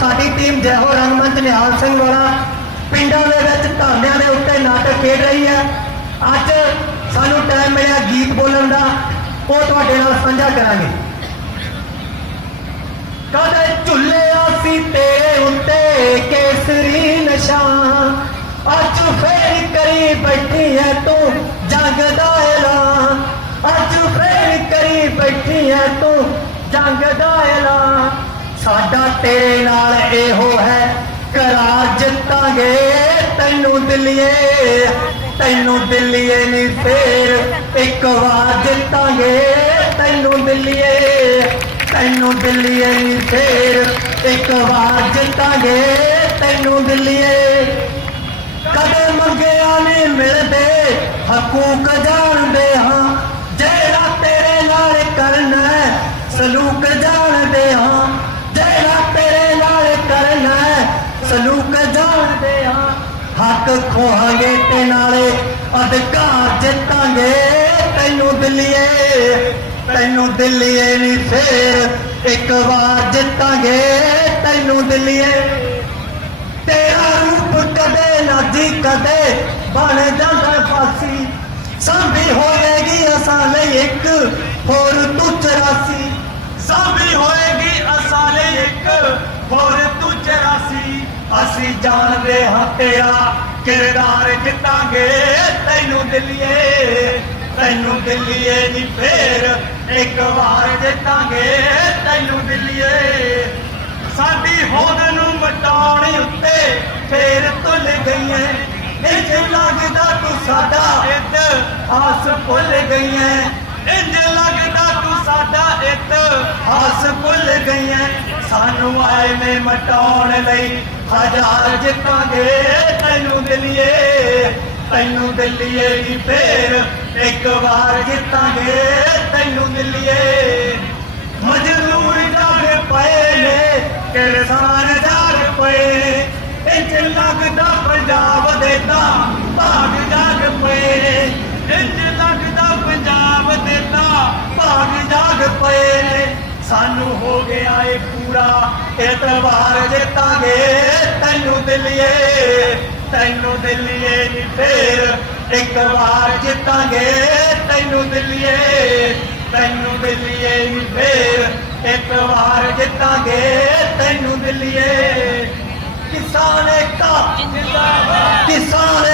ਸਾਡੀ ਟੀਮ ਜੈ ਹੋ ਰੰਗਮੰਚ ਨਿਹਾਲ ਸਿੰਘ ਵਾਲਾ ਪਿੰਡਾਂ ਦੇ ਵਿੱਚ ਧਾਨਿਆਂ ਦੇ ਉੱਤੇ ਨਾਟਕ ਖੇਡ ਰਹੀ ਹੈ। ਅੱਜ ਸਾਨੂੰ ਟਾਈਮ ਮਿਲਿਆ ਗੀਤ ਬੋਲਣ ਦਾ। ਉਹ ਤੁਹਾਡੇ ਨਾਲ ਸਾਂਝਾ ਕਰਾਂਗੇ। ਕਦੇ ਝੁੱਲਿਆ ਸੀ ਤੇਰੇ ਉੱਤੇ ਕੇਸਰੀ ਨਸ਼ਾ ਅੱਜ ਫੇਰ ਕਰੀ ਬੈਠੀ ਹੈ ਤੂੰ ਜਗ ਦਾ ਐਲਾਨ। ਅੱਜ ਫੇਰ ਕਰੀ ਬੈਠੀ ਹੈ ਤੂੰ ਜਗ ਦਾ ਐਲਾਨ। ਤੇਰੇ ਨਾਲ ਇਹੋ ਹੈ, ਕਰਾ ਜਿੱਤਾਂਗੇ ਤੈਨੂੰ ਦਿੱਲੀਏ। ਤੈਨੂੰ ਦਿੱਲੀਏ ਨਹੀਂ ਫੇਰ, ਇੱਕ ਵਾਰ ਜਿੱਤਾਂਗੇ ਤੈਨੂੰ ਦਿੱਲੀਏ। ਤੈਨੂੰ ਦਿੱਲੀਏ ਨੀ ਫੇਰ, ਇੱਕ ਵਾਰ ਜਿੱਤਾਂਗੇ ਤੈਨੂੰ ਦਿੱਲੀਏ। ਕਦੇ ਮੰਗਿਆ ਨਹੀਂ ਮਿਲਦੇ, ਹਕੂਕ ਜਾਣਦੇ ਹਾਂ। ਜਿਹੜਾ ਤੇਰੇ ਨਾਲ ਕਰਨਾ ਸਲੂਕ ਜਾਣਦੇ ਹਾਂ। ਹੱਕ ਖੋਹਾਂਗੇ ਤੇ ਨਾਲੇ ਅਧਿਕਾਰ ਜਿੱਤਾਂਗੇ। ਤੈਨੂੰ ਦਿੱਲੀਏ ਤੈਨੂੰ ਦਿੱਲੀਏ ਨਹੀਂ ਫੇਰ। ਇੱਕ ਵਾਰ ਜਿੱਤਾਂਗੇ, ਤੈਨੂੰ ਦਿੱਲੀਏ। ਤੇਰਾ ਰੂਪ ਕਦੇ ਨਾ ਜੀ ਕਦੇ ਬਣ ਜਾਂਦਾ ਫਾਸੀ। ਸਾਂਭੀ ਹੋਏਗੀ ਅਸਾਂ ਲਈ ਇੱਕ ਹੋਰ ਤੂੰ 84 ਸਾਂਭੀ ਹੋਏਗੀ ਅਸਾਂ ਲਈ ਇੱਕ ਹੋਰ ਤੂੰ 84 ਅਸੀਂ ਜਾਣਦੇ ਹਾਂ ਤੇਰਾ ਕਿਰਦਾਰ ਜਿੱਤਾਂਗੇ, ਤੈਨੂੰ ਦਿੱਲੀਏ ਤੈਨੂੰ ਦਿੱਲੀਏ ਨੀ ਫੇਰ। ਇੱਕ ਵਾਰ ਜਿੱਤਾਂਗੇ, ਤੈਨੂੰ ਦਿੱਲੀਏ। ਸਾਡੀ ਹੋਂਦ ਨੂੰ ਮਟਾਉਣ ਉੱਤੇ ਫੇਰ ਤੁਲ ਗਈਏ। ਇੰਜ ਲੱਗਦਾ ਤੂੰ ਸਾਡਾ ਇੱਤ ਆਸ ਭੁੱਲ ਗਈਏ। ਇੰਜ ਲੱਗਦਾ ਤੂੰ ਸਾਡਾ ਇੱਤ ਆਸ ਭੁੱਲ ਗਈਆਂ। ਸਾਨੂੰ ਆਏ ਨੇ ਮਟਾਉਣ ਲਈ ਹਜ਼ਾਰ ਜਿੱਤਾਂਗੇ। ਤੈਨੂੰ ਦਿੱਲੀਏ ਤੈਨੂੰ ਦਿੱਲੀਏ ਦੀ ਫੇਰ ਇੱਕ ਵਾਰ ਜਿੱਤਾਂਗੇ। ਤੈਨੂੰ ਦਿੱਲੀਏ, ਮਜਦੂਰ ਜਾਗ ਪਏ ਨੇ, ਕਿਸਾਨ ਜਾਗ ਪਏ ਇੰਜ ਲੱਗਦਾ ਪੰਜਾਬ ਦੇ ਤਾਂ ਸਾਨੂੰ ਹੋ ਗਿਆ ਏ ਪੂਰਾ। ਇਤਵਾਰ ਜਿੱਤਾਂਗੇ। ਤੈਨੂੰ ਦਿੱਲੀਏ ਤੈਨੂੰ ਦਿੱਲੀਏ ਨੀ ਫੇਰ। ਇੱਕ ਵਾਰ ਜਿੱਤਾਂਗੇ। ਤੈਨੂੰ ਦਿੱਲੀਏ ਤੈਨੂੰ ਦਿੱਲੀਏ ਨੀ ਫੇਰ। ਇੱਕ ਵਾਰ ਜਿੱਤਾਂਗੇ। ਤੈਨੂੰ ਦਿੱਲੀਏ। ਕਿਸਾਨ ਏਕਤਾ। ਜਿੰਦਾਬਾਦ ਕਿਸਾਨ